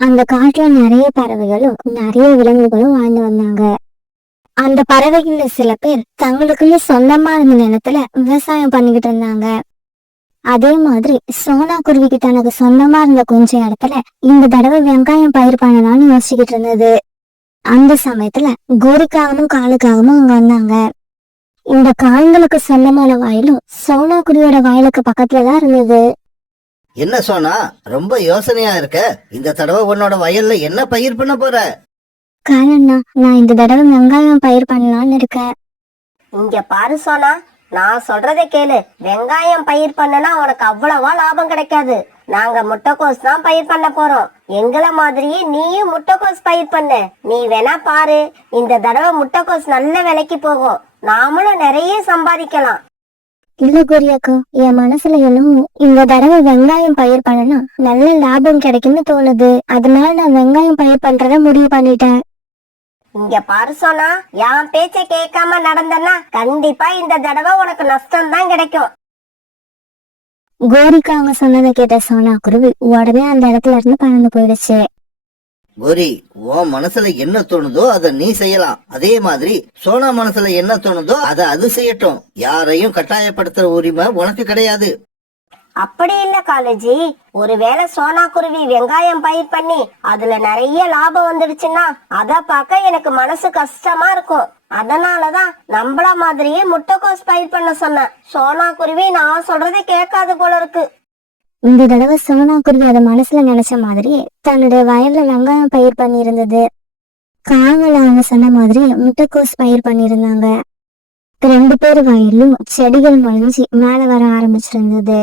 அந்த காட்டுல நிறைய பறவைகளும் நிறைய விலங்குகளும் வாழ்ந்து வந்தாங்க. அந்த பறவைகள்ல சில பேர் தங்களுக்குன்னு சொந்தமா இருந்த நிலத்துல விவசாயம் பண்ணிக்கிட்டு இருந்தாங்க. அதே மாதிரி சோனா குருவிக்கு தனக்கு சொந்தமா இருந்த கொஞ்சம் இடத்துல இந்த தடவை வெங்காயம் பயிர் பண்ணலாம்னு யோசிச்சுக்கிட்டு இருந்தது. அந்த சமயத்துல கோரிக்காகவும் காலுக்காகவும் அங்க வந்தாங்க. இந்த காய்களுக்கு சொந்தமான வயலும் சோனா குருவியோட வயலுக்கு பக்கத்துலதான் இருந்தது. என்ன சோனா, ரொம்ப யோசனையா இருக்க. இந்த தடவை உன்னோட வயல்ல என்ன பயிர் பண்ண போற? காலண்ணா, நான் இந்த தடவை வெங்காயம் பயிர் பண்ணலாம்னு இருக்கேன். இங்க பாரு சோனா, நான் சொல்றதை கேளு. வெங்காயம் பயிர் பண்ணனா உனக்கு அவ்வளவா லாபம் கிடைக்காது. நாங்க முட்டைக்கோஸ் தான் பயிர் பண்ண போறோம். எங்களை மாதிரியே நீயும் முட்டைக்கோஸ் பயிர் பண்ணு. நீ வேணா பாரு, இந்த தடவை முட்டைக்கோஸ் நல்ல விலைக்கு போகும். நாமளும் நிறைய சம்பாதிக்கலாம். இல்ல கோரியாக்கா, என் மனசுல என்னமோ இந்த தடவை வெங்காயம் பயிர் பண்ணனா நல்ல லாபம் கிடைக்கும்னு தோணுது. அதனால நான் வெங்காயம் பயிர் பண்றத முடிவு பண்ணிட்டேன். இங்க பாரு சோனா, என் பேச்ச கேட்காம நடந்தனா கண்டிப்பா இந்த தடவை உனக்கு நஷ்டம் தான் கிடைக்கும். கோரிக்கா அவங்க சொன்னதை கேட்ட சோனா குருவி உடனே அந்த இடத்துல இருந்து பறந்து போயிடுச்சு. கோரி, உன் மனசுல என்ன தோணுதோ அதை நீ செய்யலாம். அதே மாதிரி சோனா மனசுல என்ன தோணுதோ அதை அது செய்யட்டும். யாரையும் கட்டாயப்படுத்துற உரிமை உனக்கு கிடையாது. அப்படி இல்ல காலேஜி, ஒருவேளை சோனா குருவி வெங்காயம் பயிர் பண்ணி அதுல நிறைய லாபம் வந்துடுச்சுன்னா அத பார்க்க எனக்கு மனசு கஷ்டமா இருக்கும். அதனாலதான் நம்மள மாதிரியே முட்டைக்கோஸ் பயிர் பண்ண சொன்னேன். சோனா குருவி நான் சொல்றதை கேட்காது போல இருக்கு. இந்த தடவை சோனா குருவி அதை மனசுல நினைச்ச மாதிரியே தன்னுடைய வயல்ல வெங்காயம் பயிர் பண்ணி இருந்தது. காவல அவங்க சொன்ன மாதிரி முட்டைக்கோஸ் பயிர் பண்ணிருந்தாங்க. 2 பேர் வயலும் செடிகள் முளைஞ்சி மேல வர ஆரம்பிச்சிருந்தது.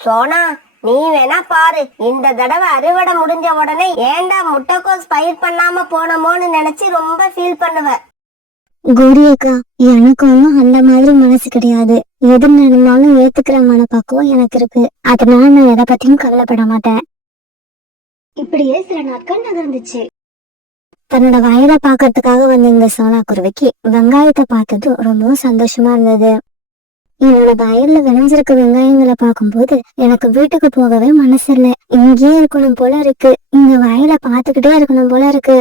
சோனா, நீ வேணா பாரு, இந்த தடவை அறுவடை முடிஞ்ச உடனே ஏண்டா முட்டைக்கோஸ் பயிர் பண்ணாம போனமோன்னு நினைச்சு ரொம்ப ஃபீல் பண்ணுவேன். கோரியக்கா, எனக்கு ஒன்னும் அந்த மாதிரி மனசு கிடையாது. எது நடந்தாலும் ஏத்துக்கிற மனப்பக்குவம் எனக்கு இருக்கு. அதனால நான் எதை பத்தியும் கவலைப்பட மாட்டேன். இப்படியே சில நாட்கள் நகர்ந்துச்சு. தன்னோட வயலை பாக்கிறதுக்காக வந்த இந்த சோனா குருவிக்கு வெங்காயத்தை பார்த்தது ரொம்பவும் சந்தோஷமா இருந்தது. என்னோட வயல்ல விளைஞ்சிருக்க வெங்காயங்களை பார்க்கும்போது எனக்கு வீட்டுக்கு போகவே மனசு இல்ல. இங்கேயே இருக்கணும் போல இருக்கு. இந்த வயலை பார்த்துக்கிட்டே இருக்கணும் போல இருக்கு.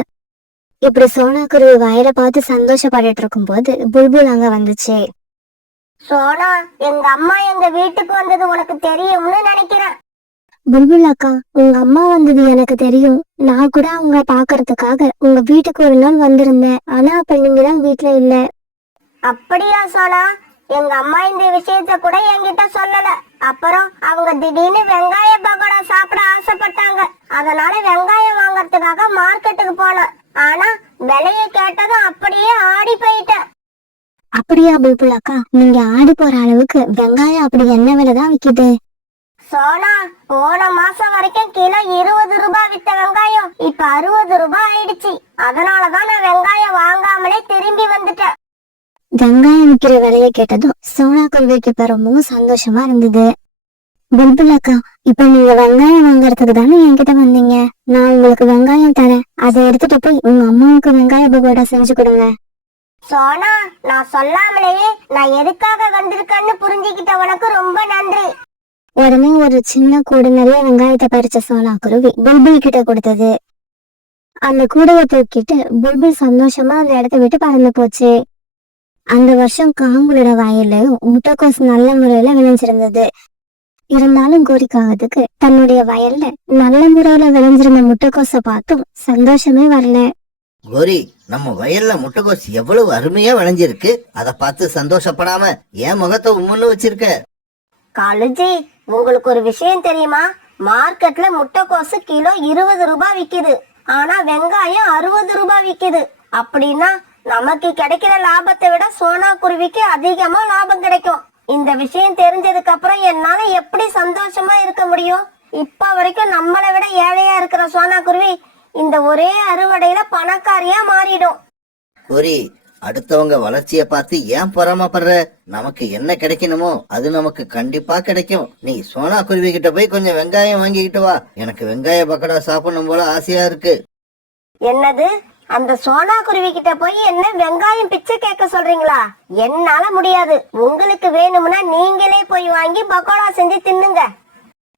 இப்படி சோனா குருவி வயலை பார்த்து சந்தோஷப்பட்டுட்டு இருக்கும் போது புல்புல் அங்க வந்துச்சு. சோனா, எங்க அம்மா எங்க வீட்டுக்கு வந்தது உனக்கு தெரியும்னு நினைக்கிறேன். புல்புல் அக்கா, உங்க அம்மா வந்தது எனக்கு தெரியும். நான் கூட அவங்க பாக்குறதுக்காக உங்க வீட்டுக்கு ஒரு நாள் வந்திருந்தேன். ஆனா அப்ப நீங்க தான் வீட்டுல இல்ல. அப்படியா சோனா? எங்க அம்மா இந்த விஷயத்த கூட என்கிட்ட சொல்லல. அப்புறம் அவங்க திடீர்னு வெங்காய பகோடா சாப்பிட ஆசைப்பட்டாங்க. அதனால வெங்காயம் வாங்கறதுக்காக மார்க்கெட்டுக்கு போனேன். ஆனா விலைய கேட்டதும் அப்படியே ஆடி போயிட்டேன். அப்படியா புல்புல் அக்கா, நீங்க ஆடி போற அளவுக்கு வெங்காயம் அப்படி என்ன விலைதான் விக்குது? சோனா, போன மாசம் வரைக்கும் கிலோ 20 ரூபாய் வித்த வெங்காயம் இப்ப 60 ரூபாய் ஆயிடுச்சு. அதனாலதான் நான் வெங்காயம் வாங்காமலே திரும்பி வந்துட்டேன். வெங்காயம் விற்கிற விலைய கேட்டதும் சோனா குருவிக்கு இப்ப ரொம்பவும் சந்தோஷமா இருந்தது. புல்புல் அக்கா, இப்ப நீங்க வெங்காயம் வாங்கறதுக்கு தானே என்கிட்ட வந்தீங்க. நான் உங்களுக்கு வெங்காயம் தரேன். அதை எடுத்துட்டு போய் உங்க அம்மாவுக்கு வெங்காய பகோடா செஞ்சு கொடுங்க. சோனா, நான் சொல்லாமலேயே நான் எதுக்காக வந்திருக்கேன்னு புரிஞ்சுக்கிட்ட உனக்கு ரொம்ப நன்றி. உடனே ஒரு சின்ன கூடு நிறைய வெங்காயத்தை பறிச்ச சோனா குருவி புல்புல் கிட்ட கொடுத்தது. அந்த கூடையை தூக்கிட்டு புல்புல் சந்தோஷமா அந்த இடத்த விட்டு பறந்து போச்சு. அந்த வருஷம் காங்களோட வயல்லையும் முட்டைக்கோஸ் நல்ல முறையில விளைஞ்சிருந்தது. இருந்தாலும் கோரிக்காகத்துக்கு தன்னுடைய வயல்ல நல்ல முறையில விளைஞ்சிருந்த முட்டைக்கோஸை பார்த்தும் சந்தோஷமே வரல. கோரி, நம்ம வயல்ல முட்டைக்கோஸ் எவ்வளவு அருமையா விளைஞ்சிருக்கு. அதை பார்த்து சந்தோஷப்படாம என் முகத்தை உம்முன்னு வச்சிருக்க. காலேஜி, உங்களுக்கு ஒரு விஷயம் தெரியுமா? மார்க்கெட்ல முட்டைக்கோசு கிலோ 20 ரூபாய் விக்குது. ஆனா வெங்காயம் 60 ரூபாய் விக்குது. அப்படின்னா நமக்கு கிடைக்கிற லாபத்தை விட சோனா குருவிக்கு அதிகமா லாபம் கிடைக்கும். இந்த விஷயம் தெரிஞ்சதுக்கு அப்புறம் என்னால எப்படி சந்தோஷமா இருக்க முடியும்? இப்ப வரைக்கும் நம்மளை விட ஏழையா இருக்கிற சோனா குருவி இந்த ஒரே அறுவடையில பணக்காரியா மாறிடும். கோரி, அடுத்தவங்க வளர்ச்சிய பார்த்து ஏன் பொறாமப்படுற? நமக்கு என்ன கிடைக்கணுமோ அது நமக்கு கண்டிப்பா கிடைக்கும். நீ சோனா குருவி கிட்ட போய் கொஞ்சம் வெங்காயம் வாங்கிக்கிட்டு வா. எனக்கு வெங்காய பக்கோடா சாப்பிடணும் போல ஆசையா இருக்கு. என்னது? அந்த சோனா குருவி கிட்ட போய் என்ன வெங்காயம் பிச்சை கேட்க சொல்றீங்களா? என்னால முடியாது. உங்களுக்கு வேணும்னா நீங்களே போய் வாங்கி பக்கோடா செஞ்சு தின்னுங்க.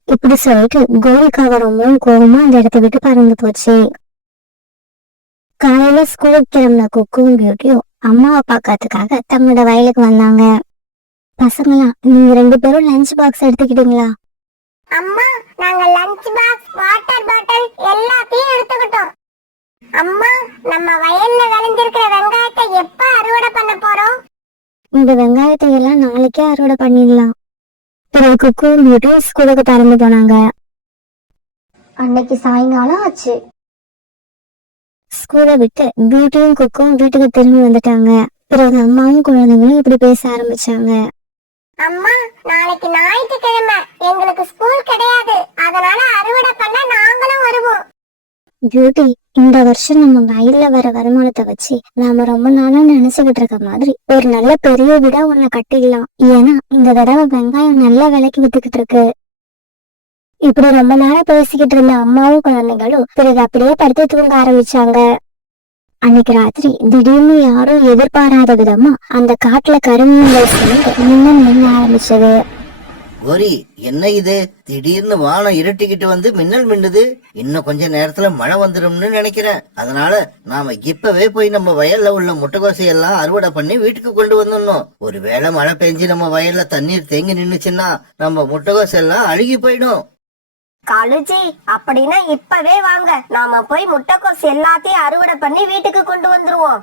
இப்படி சொல்லிட்டு கோரிக்காக ரொம்பவும் கோவமா அந்த இடத்த விட்டு பறந்து போச்சு. காலையில ஸ்கூலுக்கு கிளம்பின குக்கும் பியூட்டியும் அம்மாவை பார்க்கறதுக்காக தங்களோட வயலுக்கு வந்தாங்க. பசங்களா, நீங்க 2 பேரும் லஞ்ச் பாக்ஸ் எடுத்துக்கிட்டீங்களா? அம்மா, நாங்க லஞ்ச் பாக்ஸ், வாட்டர் பாட்டில் எல்லாத்தையும் எடுத்துக்கிட்டோம். அம்மா, நம்ம வயல்ல விளைஞ்சிருக்கிற வெங்காயத்தை எப்ப அறுவடை பண்ண போறோம்? இந்த வெங்காயத்தை எல்லாம் நாளைக்கே அறுவடை பண்ணிடலாம். பிறகு குக்கும் பியூட்டியும் ஸ்கூலுக்கு பறந்து போனாங்க. அன்னைக்கு சாயங்காலம் ஆச்சு. ஸ்கூலை விட்டு பியூட்டியும் குக்கும் வீட்டுக்கு திரும்பி வந்துட்டாங்க. பிறகு அம்மாவும் குழந்தைங்களும் இப்படி பேச ஆரம்பிச்சாங்க. அம்மா, நாளைக்கு ஞாயிற்றுக்கிழமை, எங்களுக்கு ஸ்கூல் கிடையாது. அதனால அறுவடை பண்ண நாங்களும் வருவோம். பியூட்டி, இந்த வருஷம் நம்ம வயல்ல வர வருமானத்தை வச்சு நாம ரொம்ப நாளா நினைச்சுக்கிட்டு இருக்க மாதிரி ஒரு நல்ல பெரிய வீடா ஒண்ணு கட்டிடலாம். ஏன்னா இந்த தடவை வெங்காயம் நல்ல விலைக்கு வித்துக்கிட்டு இருக்கு. இப்படி ரொம்ப நாளா பேசிக்கிட்டு இருந்த அம்மாவும் குழந்தைகளும் பிறகு அப்படியே படுத்து தூங்க ஆரம்பிச்சாங்க. அன்னைக்கு ராத்திரி திடீர்னு யாரும் எதிர்பாராத விதமா அந்த காட்டுல கருமீன்கள் சேர்ந்து மின்ன ஆரம்பிச்சது. கோரி, என்ன இது? திடீர்னு வானம் இருட்டிக்கிட்டு வந்து மின்னல் மின்னுது. இன்னும் கொஞ்ச நேரத்துல மழை வந்துடும்னு நினைக்கிறேன். அதனால நாம இப்பவே போய் நம்ம வயல்ல உள்ள முட்டைகோசையெல்லாம் அறுவடை பண்ணி வீட்டுக்கு கொண்டு வந்துடணும். ஒருவேளை மழை பெஞ்சு நம்ம வயல்ல தண்ணீர் தேங்கி நின்னுச்சுன்னா நம்ம முட்டைகோசை எல்லாம் அழுகி போயிடும். காலுஜி, அப்படின்னா இப்பவே வாங்க, நாம போய் முட்டைக்கோஸ் எல்லாத்தையும் அறுவடை பண்ணி வீட்டுக்கு கொண்டு வந்துருவோம்.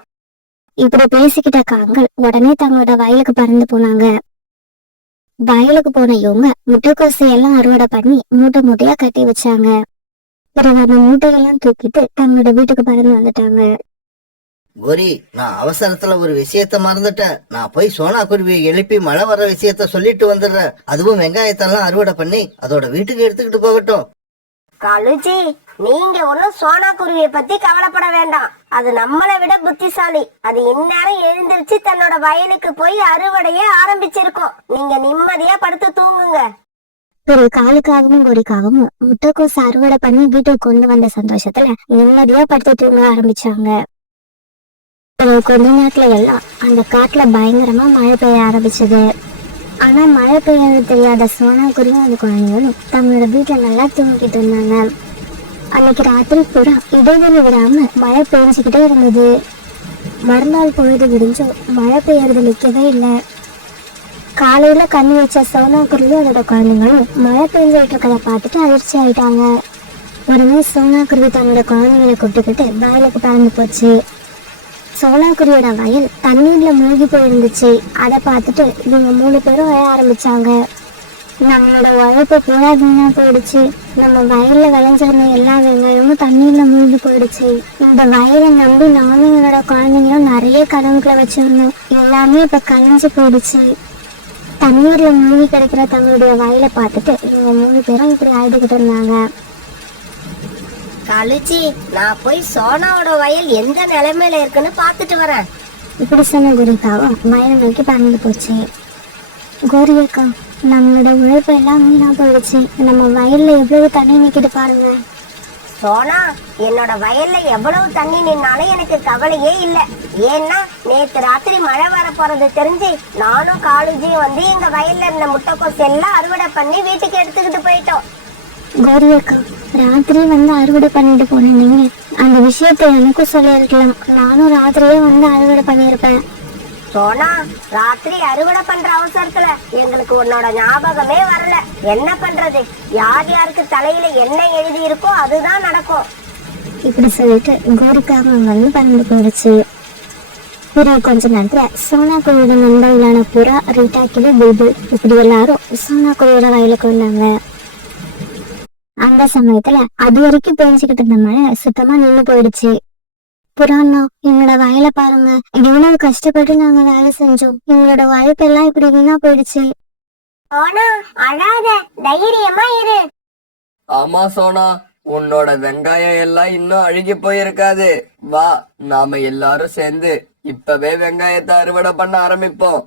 இப்படி பேசிக்கிட்ட காங்கள் உடனே தங்களோட வயலுக்கு பறந்து போனாங்க. வயலுக்கு போன இவங்க முட்டைக்கோசை எல்லாம் அறுவடை பண்ணி மூட்டை மூட்டையா கட்டி வச்சாங்க. பிறகு அந்த மூட்டையெல்லாம் தூக்கிட்டு தங்களோட வீட்டுக்கு பறந்து வந்துட்டாங்க. கோரி, நான் அவசரத்துல ஒரு விஷயத்த மறந்துட்டேன். நான் போய் சோனா குருவியை எழுப்பி மழை வர்ற விஷயத்த சொல்லிட்டு வந்துடுறேன். அதுவும் வெங்காயத்தெல்லாம் அறுவடை பண்ணி அதோட வீட்டுக்கு எடுத்துக்கிட்டு போகட்டும். காலுஜி, நீங்க ஒன்னும் சோனா குருவியை பத்தி கவலைப்பட வேண்டாம். அது நம்மளை விட புத்திசாலி. அது இந்நேரம் எழுந்திருச்சு தன்னோட வயலுக்கு போய் அறுவடையே ஆரம்பிச்சிருக்கோம். நீங்க நிம்மதியா படுத்து தூங்குங்க. பிறகு காலுக்காகவும் கோரிக்காகவும் முட்டைக்கோசு அறுவடை பண்ணி வீட்டுக்கு கொண்டு வந்த சந்தோஷத்துல நிம்மதியா படுத்து தூங்க ஆரம்பிச்சாங்க. பிறகு கொஞ்ச நேரத்துல எல்லாம் அந்த காட்டுல பயங்கரமா மழை பெய்ய ஆரம்பிச்சது. ஆனா மழை பெய்யாது தெரியாத சோனா குருவியும் அந்த குழந்தைகளும் தங்களோட வீட்டுல நல்லா தூங்கிட்டு இருந்தாங்க. அன்னைக்கு ராத்திரி பூரா இடைவெளி விடாம மழை பெஞ்சுக்கிட்டே இருந்தது. மறுநாள் பொழுது விடிஞ்சும் மழை பெய்யறது நிக்கவே இல்லை. காலையில கண்ணு வச்ச சோனா குருவியும் அதோட குழந்தைங்களும் மழை பெஞ்சிட்டு இருக்கதை பார்த்துட்டு அதிர்ச்சி ஆயிட்டாங்க. உடனே சோனா குருவி தன்னோட குழந்தைங்களை கூப்பிட்டுக்கிட்டு வயலுக்கு பறந்து போச்சு. சோனா குருவியோட வயல் தண்ணீர்ல மூழ்கி போயிருந்துச்சு. அதை பார்த்துட்டு இவங்க 3 பேரும் அழ ஆரம்பிச்சாங்க. நம்மளோட உழைப்பு பூரா வீணா போயிடுச்சு. நம்ம வயல்ல விளைஞ்சிருந்த எல்லா வெங்காயமும் தண்ணீர்ல மூழ்கி போயிடுச்சு. இந்த வயலை நம்பி நானும் என்னோட குழந்தைங்களும் நிறைய கடவுகளை வச்சிருந்தோம். எல்லாமே இப்ப கலைஞ்சு போயிடுச்சு. தண்ணீர்ல மூழ்கி கிடைக்கிற தங்களுடைய வயலை பார்த்துட்டு இவங்க 3 பேரும் இப்படி அழுதுகிட்டு இருந்தாங்க. காலுஜி, நான் போய் சோனாவோட வயல் எந்த நிலைமையில இருக்குன்னு பாத்துட்டு வரேன். இப்படி சொன்ன கோரிக்காவும் வயலை நோக்கி பறந்து போச்சு. கோரி அக்கா, நம்மளோட உழைப்பு எல்லாம் வீணா போயிடுச்சு. நம்ம வயல்ல எவ்வளவு தண்ணி நிக்கிட்டு பாருங்க. சோனா, என்னோட வயல்ல எவ்வளவு தண்ணி நின்னாலும் எனக்கு கவலையே இல்ல. ஏன்னா நேத்து ராத்திரி மழை வர போறது தெரிஞ்சு நானும் காலுஜியும் வந்து எங்க வயல்ல இருந்த முட்டைக்கோஸ் எல்லாம் அறுவடை பண்ணி வீட்டுக்கு எடுத்துக்கிட்டு போயிட்டோம். கோரி அக்கா, ராத்திரி வந்து அறுவடை பண்ணிட்டு போனீங்க. அந்த விஷயத்த எனக்கும் சொல்லிருக்கலாம். நானும் ராத்திரியே வந்து அறுவடை பண்ணிருப்பேன். சோனா, ராத்திரி அறுவடை பண்ற அவசரத்துல எங்களுக்கு உன்னோட ஞாபகமே வரல. என்ன பண்றது? யார் யாருக்கு தலையில என்ன எழுதி இருக்கோ அதுதான் நடக்கும். இப்படி சொல்லிட்டு கோரிக்காக வந்து பறந்து போயிடுச்சு. பிறகு கொஞ்ச நேரத்துல சோனா குருவோட நண்பர்களான புறா, ரீட்டா, கிளி, புல்புல் இப்படி எல்லாரும் சோனா குருவோட வயலுக்கு வந்தாங்க. அந்த சமயத்துல அது வரைக்கும் பேஞ்சுக்கிட்டு இருந்த மழை சுத்தமா நின்று போயிடுச்சு. புறாண்ணா, எங்களோட வயலை பாருங்க. எவ்வளவு கஷ்டப்பட்டு நாங்க வேலை செஞ்சோம். எங்களோட உழைப்பெல்லாம் இப்படி வீணா போயிடுச்சு. சோனா, அழாத, தைரியமா இரு. ஆமா சோனா, உன்னோட வெங்காயம் எல்லாம் இன்னும் அழுகி போயிருக்காது. வா, நாம எல்லாரும் சேர்ந்து இப்பவே வெங்காயத்தை அறுவடை பண்ண ஆரம்பிப்போம்.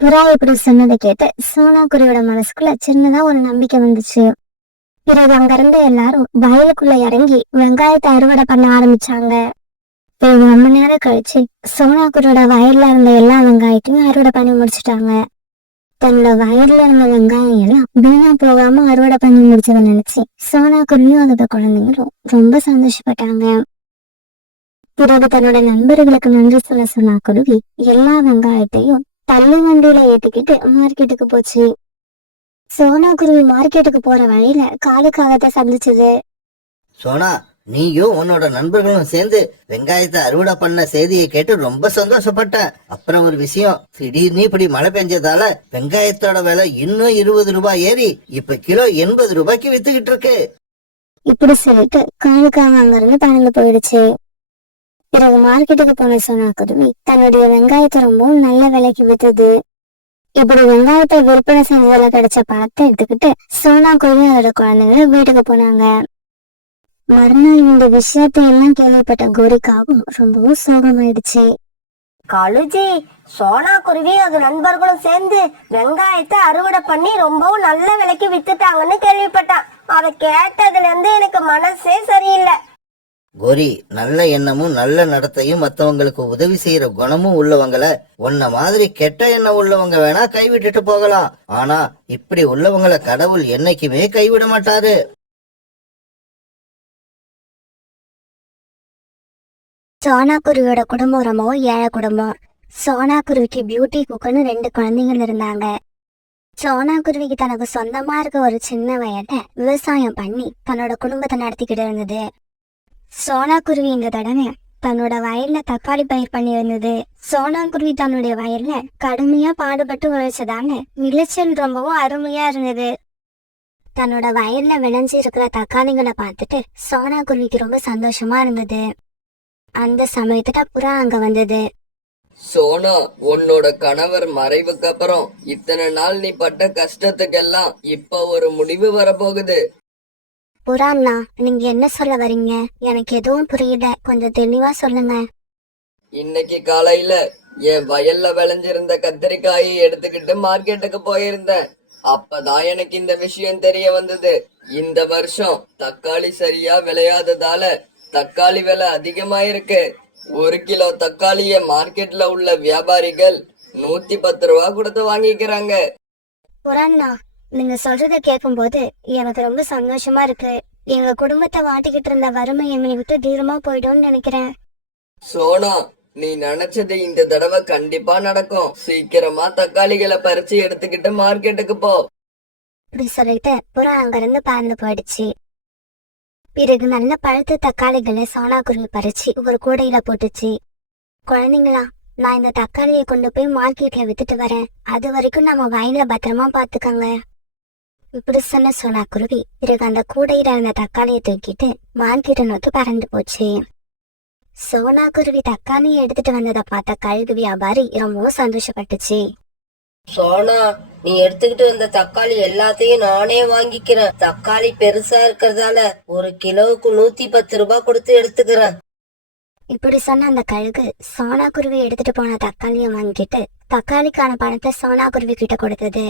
புறா இப்படி சொன்னதை கேட்டு சோனா குருவியோட மனசுக்குள்ள சின்னதா ஒரு நம்பிக்கை வந்துச்சு. பிறகு அங்க இருந்த எல்லாரும் வயலுக்குள்ள இறங்கி வெங்காயத்தை அறுவடை பண்ண ஆரம்பிச்சாங்க. பிறகு ரொம்ப நேரம் கழிச்சு சோனா குருவோட வயல்ல இருந்த எல்லா வெங்காயத்தையும் அறுவடை பண்ணி முடிச்சுட்டாங்க. தன்னோட வயல்ல இருந்த வெங்காயம் எல்லாம் வீணா போகாம அறுவடை பண்ணி முடிச்சதை நினைச்சு சோனா குருவியும் அதோட குழந்தைங்களும் ரொம்ப சந்தோஷப்பட்டாங்க. பிறகு தன்னோட நண்பர்களுக்கு நன்றி சொல்ல சோனா குருவி எல்லா வெங்காயத்தையும் தள்ளு வண்டியில ஏத்திக்கிட்டு மார்க்கெட்டுக்கு போச்சு. சோனா குருவி மார்க்கெட்டுக்கு போற வழியில காலுக்காகத்தை சந்திச்சது. சோனா, நீயும் உன்னோட நண்பர்களும் சேர்ந்து வெங்காயத்தை அறுவடை பண்ண செய்தியை கேட்டு ரொம்ப சந்தோஷப்பட்ட. அப்புறம் ஒரு விஷயம், திடீர்னு இப்படி மழை பெஞ்சதால வெங்காயத்தோட விலை இன்னும் 20 ரூபாய் ஏறி இப்ப கிலோ 80 ரூபாய்க்கு வித்துக்கிட்டு இருக்கு. இப்படி சொல்லிட்டு காலுக்காக அங்கிருந்து பறந்து போயிடுச்சு. பிறகு மார்க்கெட்டுக்கு போன சோனா குருவி தன்னுடைய வெங்காயத்தை ரொம்பவும் நல்ல விலைக்கு வித்தது. இப்படி வெங்காயத்தை விற்பனை செஞ்சதுல கிடைச்ச பணத்தை எடுத்துக்கிட்டு சோனா குருவி அதோட குழந்தைங்க வீட்டுக்கு போனாங்க. மறுநாள் இந்த விஷயத்தை எல்லாம் கேள்விப்பட்ட கோரிக்காவும் ரொம்பவும் சோகமாயிடுச்சு. கழுஜி, சோனா குருவி அது நண்பர்களும் சேர்ந்து வெங்காயத்தை அறுவடை பண்ணி ரொம்பவும் நல்ல விலைக்கு வித்துட்டாங்கன்னு கேள்விப்பட்டான். அதை கேட்டதுல இருந்து எனக்கு மனசே சரியில்லை. கோரி, நல்ல எண்ணமும் நல்ல நடத்தையும் மத்தவங்களுக்கு உதவி செய்யற குணமும் உள்ளவங்கள உன்ன மாதிரி கெட்ட எண்ணம் உள்ளவங்க வேணா கைவிட்டுட்டு போகலாம். ஆனா இப்படி உள்ளவங்கள கடவுள் என்னைக்குமே கைவிட மாட்டாரு. சோனா குருவியோட குடும்பம் ரொம்பவும் ஏழை குடும்பம். சோனா குருவிக்கு பியூட்டி குக்குன்னு 2 குழந்தைகள் இருந்தாங்க. சோனா குருவிக்கு தனக்கு சொந்தமா இருக்க ஒரு சின்ன வயல்ல விவசாயம் பண்ணி தன்னோட குடும்பத்தை நடத்திக்கிட்டு இருந்தது. சோனா குருவி இந்த தடவை தன்னோட வயல்ல தக்காளி பயிர் பண்ணி இருந்தது. சோனா குருவி தன்னுடைய வயல்ல கடுமையா பாடுபட்டு உழைச்சதாங்க விளைச்சல் ரொம்பவும் அருமையா இருந்தது. தன்னோட வயல்ல விளைஞ்சி இருக்கிற தக்காளிகளை பார்த்துட்டு சோனா குருவிக்கு ரொம்ப சந்தோஷமா இருந்தது. அந்த சமயத்துல புறா அங்க வந்தது. சோனா, உன்னோட கணவர் மறைவுக்கு அப்புறம் இத்தனை நாள் நீ பட்ட கஷ்டத்துக்கெல்லாம் இப்ப ஒரு முடிவு வரப்போகுது. புறாண்ணா, நீங்க என்ன சொல்ல வரீங்க? எனக்கு எதுவும் புரியல, கொஞ்சம் தெளிவா சொல்லுங்க. இன்னைக்கு காலையில என் வயல்ல விளைஞ்சிருந்த கத்திரிக்காயை எடுத்துக்கிட்டு மார்க்கெட்டுக்கு போயிருந்தேன். அப்பதான் எனக்கு இந்த விஷயம் தெரிய வந்தது. இந்த வருஷம் தக்காளி சரியா விளையாததால தக்காளி விலை அதிகமாயிருக்கு. 1 கிலோ தக்காளிய மார்க்கெட்ல உள்ள வியாபாரிகள் 110 ரூபா கொடுத்து வாங்கிக்கிறாங்க. புறாண்ணா, நீங்க சொல்றத கேட்கும் போது எனக்கு ரொம்ப சந்தோஷமா இருக்கு. எங்க குடும்பத்தை வாட்டிக்கிட்டு இருந்த வறுமை என்னை விட்டு தூரமா போயிடும்னு நினைக்கிறேன். சோனா, நீ நினைச்சது இந்த தடவை கண்டிப்பா நடக்கும். சீக்கிரமா தக்காளிகளை பறிச்சு எடுத்துக்கிட்டு மார்க்கெட்டுக்கு போ. இப்படி சொல்லிட்டு புறா அங்கிருந்து பறந்து போயிடுச்சு. பிறகு நல்ல பழுத்த தக்காளிகளை சோனா குருவி பறிச்சு ஒரு கூடையில போட்டுச்சு. குழந்தைங்களா, நான் இந்த தக்காளியை கொண்டு போய் மார்க்கெட்ல வித்துட்டு வரேன். அது வரைக்கும் நம்ம வயல பத்திரமா பாத்துக்கோங்க. இப்படி சொன்ன சோனா குருவி பிறகு அந்த கூடையில இருந்த தக்காளியை தூக்கிட்டு மார்க்கெட்டை நோக்கி பறந்து போச்சு. சோனா குருவி தக்காளியை எடுத்துட்டு வந்ததை பார்த்த கழுகு வியாபாரி ரொம்பவும் சந்தோஷப்பட்டுச்சு. சோனா, நீ எடுத்துக்கிட்டு வந்த தக்காளி எல்லாத்தையும் நானே வாங்கிக்கிறேன். தக்காளி பெருசா இருக்கிறதால 1 கிலோவுக்கு 110 ரூபாய் கொடுத்து எடுத்துக்கிறேன். இப்படி சொன்ன அந்த கழுகு சோனா குருவி எடுத்துட்டு போன தக்காளியை வாங்கிட்டு தக்காளிக்கான பணத்தை சோனா குருவி கிட்ட கொடுத்தது.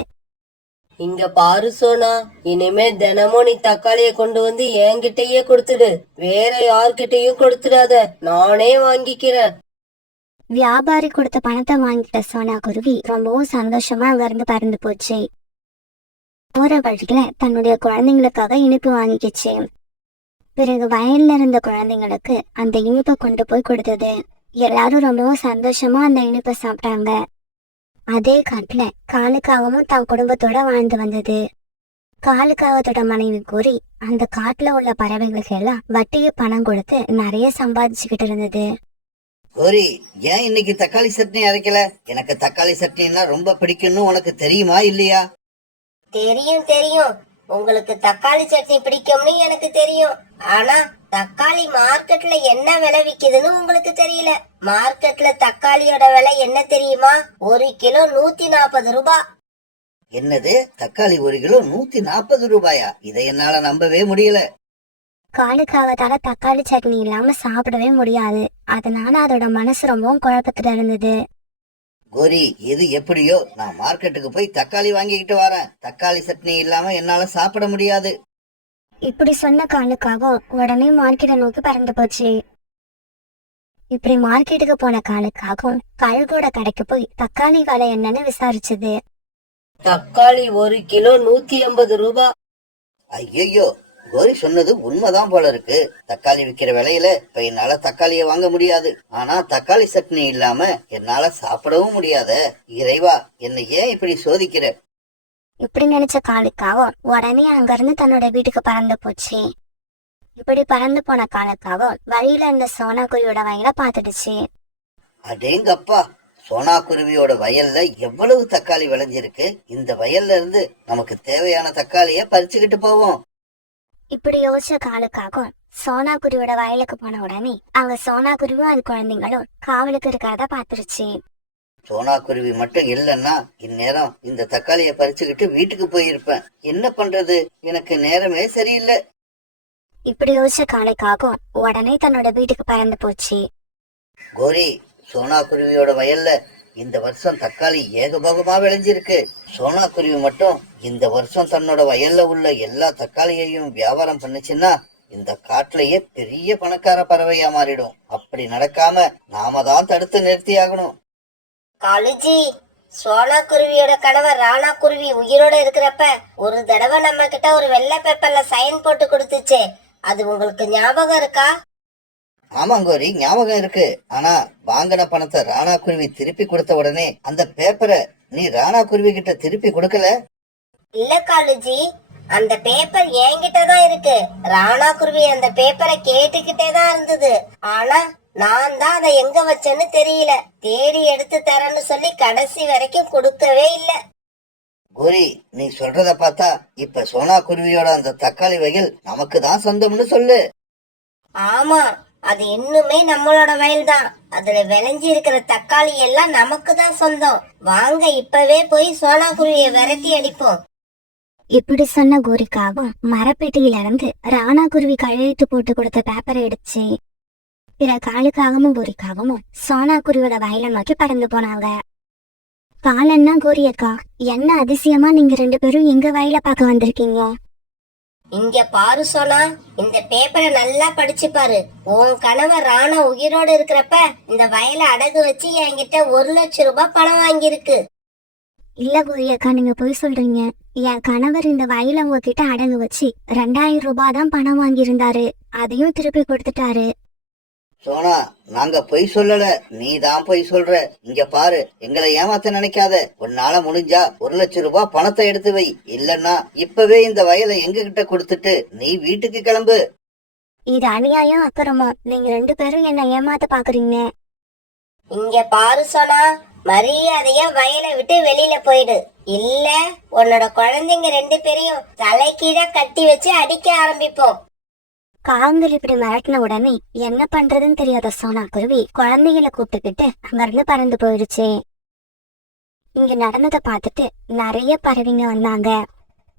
இங்க பாரு சோனா, இனிமே தினமும் நீ தக்காளிய கொண்டு வந்து என்கிட்டயே கொடுத்துடு. வேற யார்கிட்டயும் கொடுத்துடாத, நானே வாங்கிக்கிறேன். வியாபாரி கொடுத்த பணத்தை வாங்கிட்ட சோனா குருவி ரொம்பவும் சந்தோஷமா அங்க இருந்து பறந்து போச்சு. போற வழியில தன்னுடைய குழந்தைங்களுக்காக இனிப்பு வாங்கிக்கிச்சு. பிறகு வயல்ல இருந்த குழந்தைங்களுக்கு அந்த இனிப்பை கொண்டு போய் கொடுத்தது. எல்லாரும் ரொம்பவும் சந்தோஷமா அந்த இனிப்பை சாப்பிட்டாங்க. அதே காட்டுல காலுக்காகவும் தன் குடும்பத்தோட வாழ்ந்து வந்தது. காலுக்காகத்தோட மனைவி கூறி அந்த காட்டுல உள்ள பறவைகளுக்கு எல்லாம் வட்டியை பணம் கொடுத்து நிறைய சம்பாதிச்சுக்கிட்டு இருந்தது. கோரி, ஏன் இன்னைக்கு தக்காளி சட்னி அரைக்கல? எனக்கு தக்காளி சட்னின்னா ரொம்ப பிடிக்கும்னு உனக்கு தெரியுமா இல்லையா? தெரியும் தெரியும், உங்களுக்கு தக்காளி சட்னி பிடிக்கும்னு எனக்கு தெரியும். ஆனா தக்காளி மார்க்கெட்ல என்ன விலை விக்குதுன்னு உங்களுக்கு தெரியல. மார்க்கெட்ல தக்காளியோட விலை என்ன தெரியுமா? 1 கிலோ 140 ரூபாய். என்னது, தக்காளி 1 கிலோ 140 ரூபாயா? இதை என்னால நம்பவே முடியல. காலுக்காகத்தால தக்காளி சட்னி இல்லாம சாப்பிடவே முடியாது. அதனால அதோட மனசு ரொம்பவும் குழப்பத்துல இருந்தது. கோரி, எது எப்படியோ நான் மார்க்கெட்டுக்கு போய் தக்காளி வாங்கிக்கிட்டு வரேன். தக்காளி சட்னி இல்லாம என்னால சாப்பிட முடியாது. இப்படி சொன்ன காலுக்காக உடனே மார்க்கெட்டை நோக்கி பறந்து போச்சு. இப்படி மார்க்கெட்டுக்கு போன காலுக்காகவும் கழுகோட கடைக்கு போய் தக்காளி விலை என்னன்னு விசாரிச்சது. தக்காளி 1 கிலோ 150 ரூபாய். ஐயோ, கோரி சொன்னது உண்மைதான் போல இருக்கு. தக்காளி விக்கிற விலையில இப்ப என்னால தக்காளிய வாங்க முடியாது. ஆனா தக்காளி சட்னி இல்லாம என்னால சாப்பிடவும் முடியாத. இறைவா, என்னை ஏன் இப்படி சோதிக்கிற? இப்படி நினைச்ச காலுக்காவும் உடனே அங்க இருந்து தன்னோட வீட்டுக்கு பறந்து போச்சு. இப்படி பறந்து போன காலுக்காவும் வழியில இருந்த சோனா குருவியோட வயலை பாத்துடுச்சு. அடேங்கப்பா, சோனா குருவியோட வயல்ல எவ்வளவு தக்காளி விளைஞ்சிருக்கு. இந்த வயல்ல இருந்து நமக்கு தேவையான தக்காளிய பறிச்சுக்கிட்டு போவோம். இப்படி யோசிச்ச காலுக்காகவும் சோனா குருவியோட வயலுக்கு போன உடனே அங்க சோனா குருவியும் அது குழந்தைங்களும் காவலுக்கு இருக்கிறத பாத்துருச்சு. சோனா குருவி மட்டும் இல்லைன்னா இந்நேரம் இந்த தக்காளிய பறிச்சுக்கிட்டு வீட்டுக்கு போயிருப்பேன். என்ன பண்றது, எனக்கு நேரமே சரியில்லை. இப்படி யோசிச்ச காலுக்காகவும் உடனே தன்னோட வீட்டுக்கு பறந்து போச்சு. கோரி, சோனா குருவியோட வயல்ல இந்த வருஷம் தக்காளி ஏகபோகமா விளைஞ்சிருக்கு. சோனா குருவி மட்டும் இந்த வருஷம் தன்னோட வயல்ல உள்ள எல்லா தக்காளியையும் வியாபாரம் பண்ணுச்சுன்னா இந்த காட்டுலயே பெரிய பணக்கார பறவையா மாறிடும். அப்படி நடக்காம நாம தான் தடுத்து நிறுத்தி ஆகணும். காலுஜி, சோனா குருவியோட கணவர் ராணா குருவி உயிரோட இருக்கிறப்ப ஒரு தடவை நம்ம கிட்ட ஒரு வெள்ளை பேப்பர்ல சைன் போட்டு கொடுத்துச்சே, அது உங்களுக்கு ஞாபகம் இருக்கா? ஆமாங்கோரி, ஞாபகம் இருக்கு. ஆனா வாங்கின பணத்தை ராணா குருவி திருப்பி கொடுத்த உடனே அந்த பேப்பரை நீ ராணா குருவி கிட்ட திருப்பி கொடுக்கல. இல்ல காலுஜி, அந்த பேப்பர் என்கிட்டதான் இருக்கு. ராணா குருவி அந்த பேப்பரை கேட்டுக்கிட்டே தான் இருந்தது. ஆனா நான் தான் அதை எங்க வச்சேன்னு தெரியல. தேடி எடுத்து தரேன்னு சொல்லி கடைசி வரைக்கும் கொடுக்கவே இல்ல. கோரி, நீ சொல்றத பார்த்தா இப்ப சோனா குருவியோட அந்த தக்காளி வயல் நமக்கு தான் சொந்தம்னு சொல்லு. ஆமா, அது இன்னுமே நம்மளோட வயல் தான். அதுல விளைஞ்சி இருக்கிற தக்காளி எல்லாம் நமக்கு தான் சொந்தம். வாங்க இப்பவே போய் சோனா குருவிய விரட்டி அடிப்போம். இப்படி சொன்ன கோரிக்காவும் மரப்பெட்டியில இருந்து ராணா குருவி கையெழுத்து போட்டு கொடுத்த பேப்பரை எடுத்து பிற காலுக்காகவும் கோரிக்காகவும் சோனா குருவியோட வயலை நோக்கி பறந்து போனாங்க. காலன்னா கோரியக்கா, என்ன அதிசயமா நீங்க 2 பேரும் எங்க வயல பார்க்க வந்திருக்கீங்க? இங்க பாரு சோனா, இந்த பேப்பரை நல்லா படிச்சு பாரு. உன் கணவர் ராணா உயிரோட இருக்கிறப்ப இந்த வயலை அடகு வச்சு என்கிட்ட 1 லட்சம் ரூபாய் பணம் வாங்கியிருக்கு. இல்ல கோரியக்கா, நீங்க போய் சொல்றீங்க. என் கணவர் இந்த வயலை உங்ககிட்ட அடகு வச்சு 2000 ரூபாய் தான் பணம் வாங்கியிருந்தாரு. அதையும் திருப்பி கொடுத்துட்டாரு. சோனா, நாங்க பொய் சொல்லல, நீ தான் பொய் சொல்ற. இங்க பாரு, எங்களை ஏமாத்த நினைக்காத. உன்னால முடிஞ்சா 1 லட்சம் ரூபாய் பணத்தை எடுத்து வை. இல்லன்னா இப்பவே இந்த வயலை எங்க கிட்ட கொடுத்துட்டு நீ வீட்டுக்கு கிளம்பு. இது அநியாயம், அக்கிரமா. நீங்க 2 பேரும் என்ன ஏமாத்த பாக்குறீங்க. இங்க பாரு சோனா, மரியாதையா வயலை விட்டு வெளியில போயிடு. இல்ல உன்னோட குழந்தைங்க 2 பேரையும் தலைக்கீழ கட்டி வச்சு அடிக்க ஆரம்பிப்போம். காங்கள் இப்படி மிரட்டின உடனே என்ன பண்றதுன்னு தெரியாத சோனா குருவி குழந்தைகளை கூப்பிட்டுக்கிட்டு அங்கிருந்து பறந்து போயிடுச்சு. இங்க நடந்ததை பார்த்துட்டு நிறைய பறவைங்க வந்தாங்க.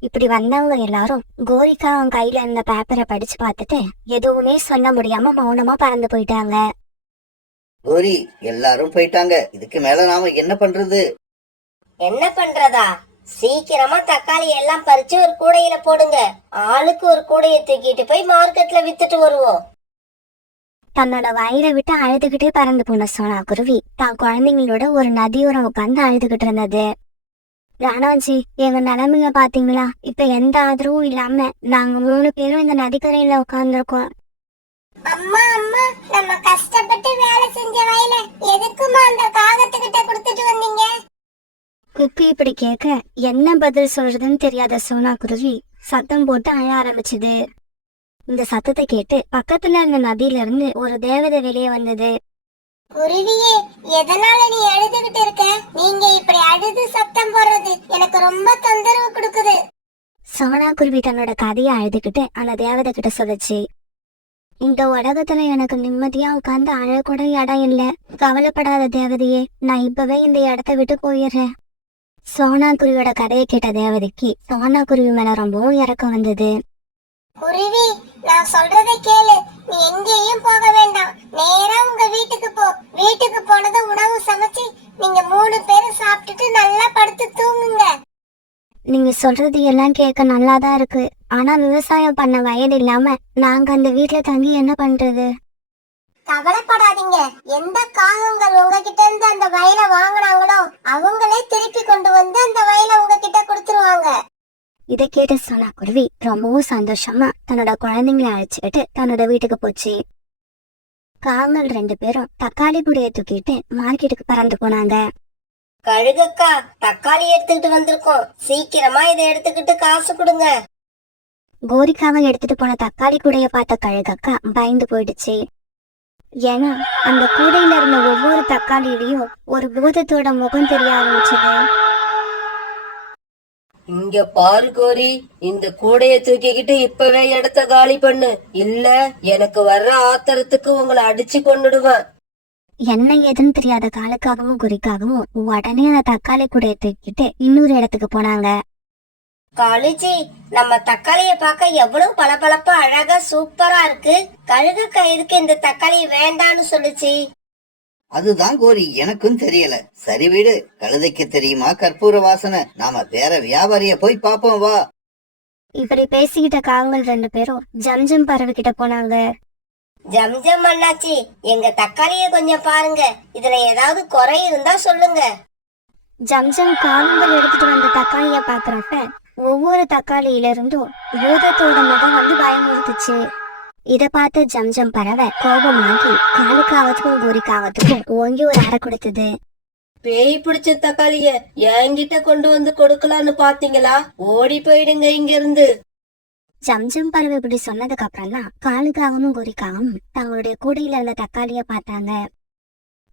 இப்படி வந்தவங்க எல்லாரும் கோரிக்கா அவன் கையில இருந்த பேப்பரை படிச்சு பார்த்துட்டு எதுவுமே சொல்ல முடியாம மௌனமா பறந்து போயிட்டாங்க. கோரி, எல்லாரும் போயிட்டாங்க. இதுக்கு மேல நாம என்ன பண்றது? என்ன பண்றதா? சீக்கிரமா தக்காளி எல்லாம் பறிச்சு ஒரு கூடையில போடுங்க. ஆளுக்கு ஒரு கூடையை தூக்கிட்டு போய் மார்க்கெட்ல வித்துட்டு வருவோம். தன்னோட வயிறை விட்டு அழுதுகிட்டே பறந்து போன சோனா குருவி தான் குழந்தைங்களோட ஒரு நதியோரம் உட்காந்து அழுதுகிட்டு இருந்தது. ராணாஜி, எங்க நிலைமைங்க பாத்தீங்களா? இப்ப எந்த ஆதரவும் இல்லாம நாங்க 3 பேரும் இந்த நதிக்கரையில உட்கார்ந்துருக்கோம். அம்மா அம்மா, நம்ம கஷ்டப்பட்டு வேலை செஞ்ச வயல எதுக்குமா அந்த காகத்துக்கிட்ட கொடுத்துட்டு வந்தீங்க? குப்பி இப்படி கேட்க என்ன பதில் சொல்றதுன்னு தெரியாத சோனா குருவி சத்தம் போட்டு அழ ஆரம்பிச்சுது. இந்த சத்தத்தை கேட்டு பக்கத்துல இருந்த நதியில இருந்து ஒரு தேவதை வெளியே வந்தது. குருவியே, எதனால நீ அழுதுகிட்டு இருக்க? நீங்க இப்படி அழுது சத்தம் போடுறது எனக்கு ரொம்ப தொந்தரவு கொடுக்குது. சோனா குருவி தன்னோட கதையை அழுதுகிட்டு அந்த தேவதை கிட்ட சொல்லுச்சு. இந்த உலகத்துல எனக்கு நிம்மதியா உட்கார்ந்து அழக்கூட இடம் இல்ல. கவலைப்படாத தேவதையே, நான் இப்பவே இந்த இடத்த விட்டு போயிடுறேன். சோனா குருவியோட கதையை கேட்ட தேவதைக்கு சோனா குருவி மேல ரொம்பவும் இறக்கம் வந்தது. குருவி, நான் சொல்றதை கேளு. நீ எங்கேயும் போக வேண்டாம். நேரா உங்க வீட்டுக்கு போ. வீட்டுக்கு போனதும் உணவு சமைச்சு நீங்க 3 பேரும் சாப்பிட்டுட்டு நல்லா படுத்து தூங்குங்க. நீங்க சொல்றது எல்லாம் கேட்க நல்லாதான் இருக்கு. ஆனா விவசாயம் பண்ண வயது இல்லாம நாங்க அந்த வீட்டுல தங்கி என்ன பண்றது? கவலைப்படாதீங்க. எந்த காகங்கள் உங்ககிட்ட இருந்து அந்த வயலை வாங்கினாங்களோ அவங்களே திருப்பி கொண்டு வந்து அந்த வயலை உங்ககிட்ட கொடுத்துருவாங்க. இதை கேட்ட சோனா குருவி ரொம்பவும் சந்தோஷமா தன்னோட குழந்தைங்களை அழைச்சுக்கிட்டு தன்னோட வீட்டுக்கு போச்சு. காகங்கள் 2 பேரும் தக்காளி கூடைய தூக்கிட்டு மார்க்கெட்டுக்கு பறந்து போனாங்க. கழுகக்கா, தக்காளி எடுத்துக்கிட்டு வந்திருக்கோம், சீக்கிரமா இதை எடுத்துக்கிட்டு காசு கொடுங்க. கோரிக்காவை எடுத்துட்டு போன தக்காளி கூடைய பார்த்த கழுகக்கா பயந்து போயிடுச்சு. ஏன்னா அந்த கூடையில இருந்த ஒவ்வொரு தக்காளியிலையும் ஒரு பூதத்தோட முகம் தெரிய ஆரம்பிச்சது. இங்க பாரு கோரி, இந்த கூடைய தூக்கிக்கிட்டு இப்பவே இடத்த காலி பண்ணு, இல்ல எனக்கு வர்ற ஆத்திரத்துக்கு உங்களை அடிச்சு கொன்னுடுவேன். என்ன ஏதுன்னு தெரியாத காலுக்காகவும் குறிக்காகவும் உடனே அந்த தக்காளி கூடைய தூக்கிட்டு இன்னொரு இடத்துக்கு போனாங்க. காலுஜி, நம்ம தக்காளிய பார்க்க எவ்வளவு பளபளப்பா அழகா சூப்பரா இருக்கு. கழுகக்கா எதுக்கு இந்த தக்காளி வேண்டான்னு சொல்லுச்சு? அதுதான் கோரி, எனக்கும் தெரியல. சரி விடு, கழுதைக்கு தெரியுமா கற்பூர வாசனை. நாம வேற வியாபாரிய போய் பாப்போம் வா. இப்படி பேசிக்கிட்ட காகங்கள் 2 பேரும் ஜம்ஜம் பறவை கிட்ட போனாங்க. ஜம்ஜம் அண்ணாச்சி, எங்க தக்காளிய கொஞ்சம் பாருங்க, இதுல ஏதாவது குறை இருந்தா சொல்லுங்க. ஜம்ஜம் காகங்கள் எடுத்துட்டு வந்த தக்காளிய பாக்குறப்ப ஒவ்வொரு தக்காளியில இருந்தும் பூதத்தோட முகம் வந்து பயமுறுத்துச்சு. இத பார்த்து ஜம்ஜம் பறவை கோபமாகி காலுக்காவத்துக்கும் கோரிக்காவத்துக்கும் ஓங்கி ஒரு அறை கொடுத்தது. பேய் பிடிச்ச தக்காளிய என்கிட்ட கொண்டு வந்து கொடுக்கலான்னு பாத்தீங்களா? ஓடி போயிடுங்க இங்க இருந்து. ஜம்ஜம் பறவை இப்படி சொன்னதுக்கு அப்புறம் தான் காலுக்காகவும் கோரிக்காவும் தங்களுடைய கூடையில இருந்த தக்காளிய பார்த்தாங்க.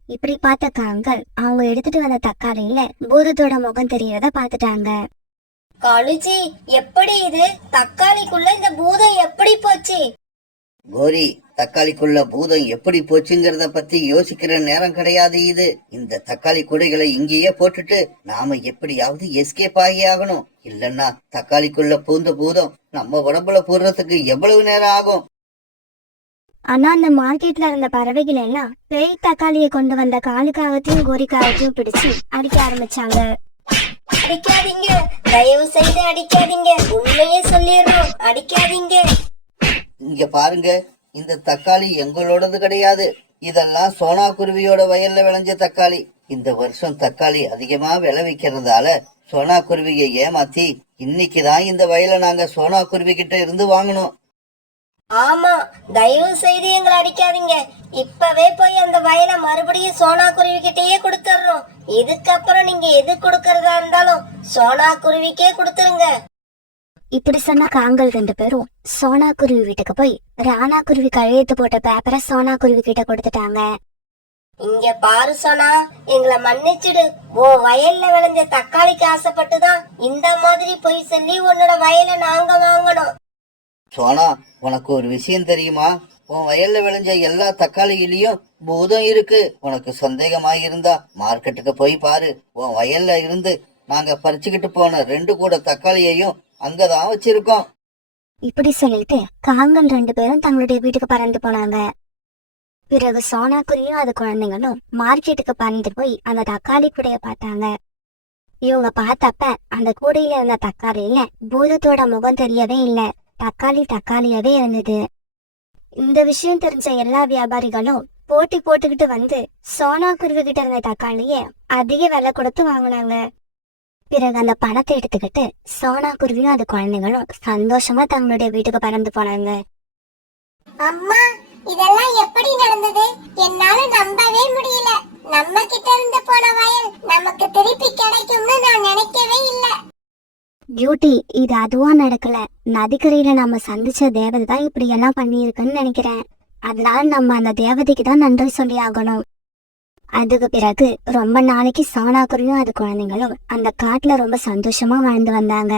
இப்படி பார்த்த காங்கள் அவங்க எடுத்துட்டு வந்த தக்காளியில பூதத்தோட முகம் தெரியறத பாத்துட்டாங்க. காலுஜி, எப்படி இது? தக்காளிக்குள்ள இந்த பூதம் எப்படி போச்சு? கோரி, தக்காளிக்குள்ள பூதம் எப்படி போச்சுங்கிறத பத்தி யோசிக்கிற நேரம் கிடையாது இது. இந்த தக்காளி கூடைகளை இங்கேயே போட்டுட்டு நாம எப்படியாவது எஸ்கேப் ஆகி ஆகணும். இல்லன்னா தக்காளிக்குள்ள பூந்த பூதம் நம்ம உடம்புல போடுறதுக்கு எவ்வளவு நேரம் ஆகும்? ஆனா அந்த மார்க்கெட்ல இருந்த பறவைகள் எல்லாம் பேய் தக்காளியை கொண்டு வந்த காலுக்காகத்தையும் கோரிக்காகத்தையும் பிடிச்சு அடிக்க ஆரம்பிச்சாங்க. அடிக்காதீங்க, தயவு செய்து அடிக்காதீங்க, உண்மையே சொல்லிடுறோம், அடிக்காதீங்க. இங்க பாருங்க, இந்த தக்காளி எங்களோடது கிடையாது. இதெல்லாம் சோனா குருவியோட வயல்ல விளைஞ்ச தக்காளி. இந்த வருஷம் தக்காளி அதிகமா விளைவிக்கிறதால சோனா குருவியை ஏமாத்தி இன்னைக்குதான் இந்த வயலை நாங்க சோனா குருவி கிட்ட இருந்து வாங்கணும். ஆமா, தயவு செய்து எங்களை அடிக்காதீங்க. இப்பவே போய் அந்த வயலை மறுபடியும் சோனா குருவி கிட்டயே கொடுத்துறோம். இதுக்கப்புறம் நீங்க எது கொடுக்கறதா இருந்தாலும் சோனா குருவிக்கே கொடுத்துருங்க. இப்படி சொன்ன காங்கள் 2 பேரும் சோனா குருவி வீட்டுக்கு போய் ராணா குருவி கையெழுத்து போட்ட பேப்பரை சோனா குருவி கிட்ட கொடுத்துட்டாங்க. இங்க பாரு சோனா, எங்களை மன்னிச்சிடு. உன் வயல்ல விளைஞ்ச தக்காளிக்கு ஆசைப்பட்டுதான் இந்த மாதிரி போய் சொல்லி உன்னோட வயலை நாங்க வாங்கணும். சோனா, உனக்கு ஒரு விஷயம் தெரியுமா? உன் வயல்ல விளைஞ்ச எல்லா தக்காளியிலயும் பூதம் இருக்கு. உனக்கு சந்தேகமா இருந்தா மார்க்கெட்டுக்கு போய் பாரு. உன் வயல்ல இருந்து நாங்க பறிச்சுக்கிட்டு போன 2 கூட தக்காளியையும் அங்கதான் வச்சிருக்கோம். இப்படி சொல்லிட்டு காங்கள் 2 பேரும் தங்களுடைய வீட்டுக்கு பறந்து போனாங்க. பிறகு சோனா குருவியும் அது குழந்தைங்களும் மார்க்கெட்டுக்கு பறந்து போய் அந்த தக்காளி கூடைய பார்த்தாங்க. இவங்க பார்த்தப்ப அந்த கூடையில இருந்த தக்காளியில பூதத்தோட முகம் தெரியவே இல்ல. தக்காளி தக்காளியாவே இருந்தது. இந்த விஷயம் தெரிஞ்ச எல்லா வியாபாரிகளும் போட்டி போட்டுக்கிட்டு வந்து சோனா குருவி கிட்ட இருந்த தக்காளிய அதிக விலை கொடுத்து வாங்கினாங்க. பிறகு அந்த பணத்தை எடுத்துக்கிட்டு சோனா குருவியும் அது குழந்தைங்களும் சந்தோஷமா தங்களுடைய வீட்டுக்கு பறந்து போனாங்க. அம்மா, இதெல்லாம் எப்படி நடந்தது? என்னால நம்பவே முடியல. நம்ம கிட்ட இருந்து போன வயல் நமக்கு திருப்பி கிடைக்கும்னு நான் நினைக்கவே இல்ல. பியூட்டி, இது அதுவா நடக்கல. நதிக்கரையில நம்ம சந்திச்ச தேவதை தான் இப்படி எல்லாம் பண்ணியிருக்குன்னு நினைக்கிறேன். அதனால நம்ம அந்த தேவதைக்கு தான் நன்றி சொல்லி ஆகணும். அதுக்கு பிறகு ரொம்ப நாளைக்கு சோனா குருவியும் அது குழந்தைங்களும் அந்த காட்டுல ரொம்ப சந்தோஷமா வாழ்ந்து வந்தாங்க.